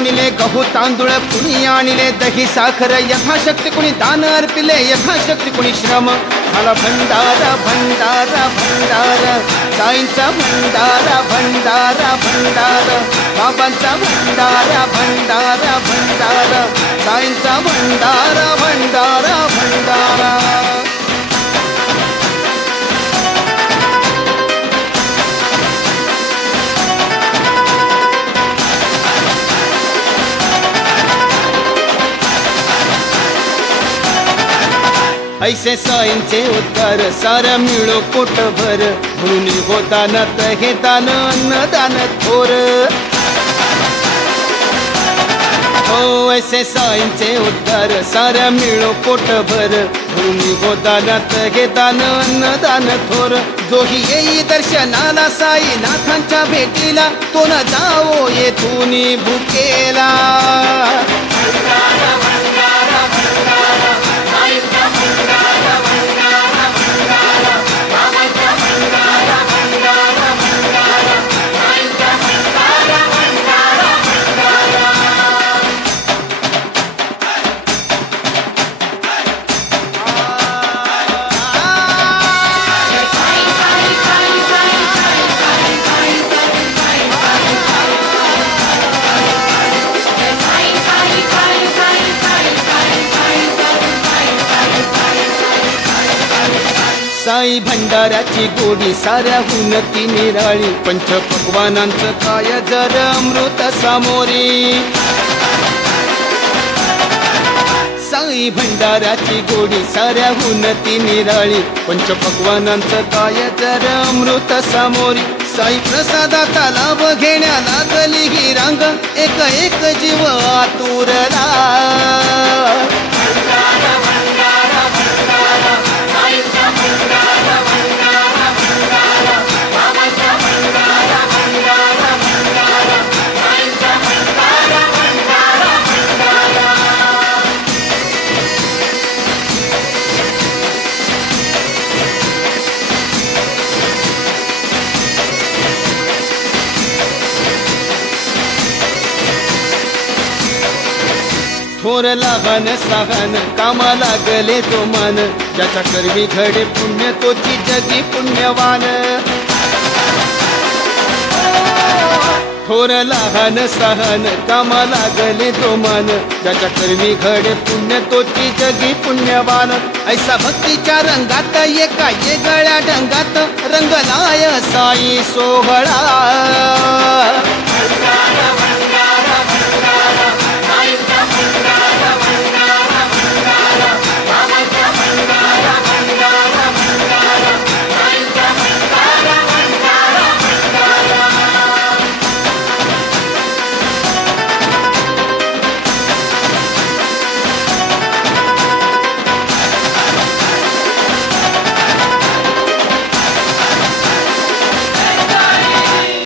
आणले गहू तांदूळ कुणी आणले दही साखर यथाशक्ती कुणी दान अर्पिले यथाशक्ती कुणी श्रम. मला भंडारा भंडारा भंडारा साईंचा भंडारा भंडारा भंडारा बाबांचा भंडारा भंडारा भंडारा साईंचा भंडारा भंडारा. ऐसे साईंचे उत्तर सार मिळो पोटभर. म्हणून होतानात हे दान अन्नदान थोर. हो ऐसे साईंचे उत्तर सार मिळो पोटभर. म्हणून होतानात हे दान अन्नदान थोर. जोही येई दर्शनाला साई नाथांच्या भेटीला. तो न जावो येथून भुकेला. साई भंडाऱ्याची गोडी साऱ्याहून ती निराळी. पंच भगवानांचं काय जर अमृत सामोरी? साई भंडाऱ्याची गोडी साऱ्याहून ती निराळी. पंच भगवानांचं काय जर अमृत सामोरी? साई प्रसादाचा लाभ घेण्या लागली ही रांग. एक एक जीव आतुरला. थोरला वन सगन कामा लागले तो मान. ज्याच्या कर्मी घडे पुण्य तोची जगी पुण्यवान. थोर लहान सहन कामा लागले तो मान. ज्याच्या कर्मी घडे पुण्य तोची जगी पुण्यवान. ऐसा भक्तीच्या रंगात एका ये गळ्या ढंगात रंगलाय साई सोहळा.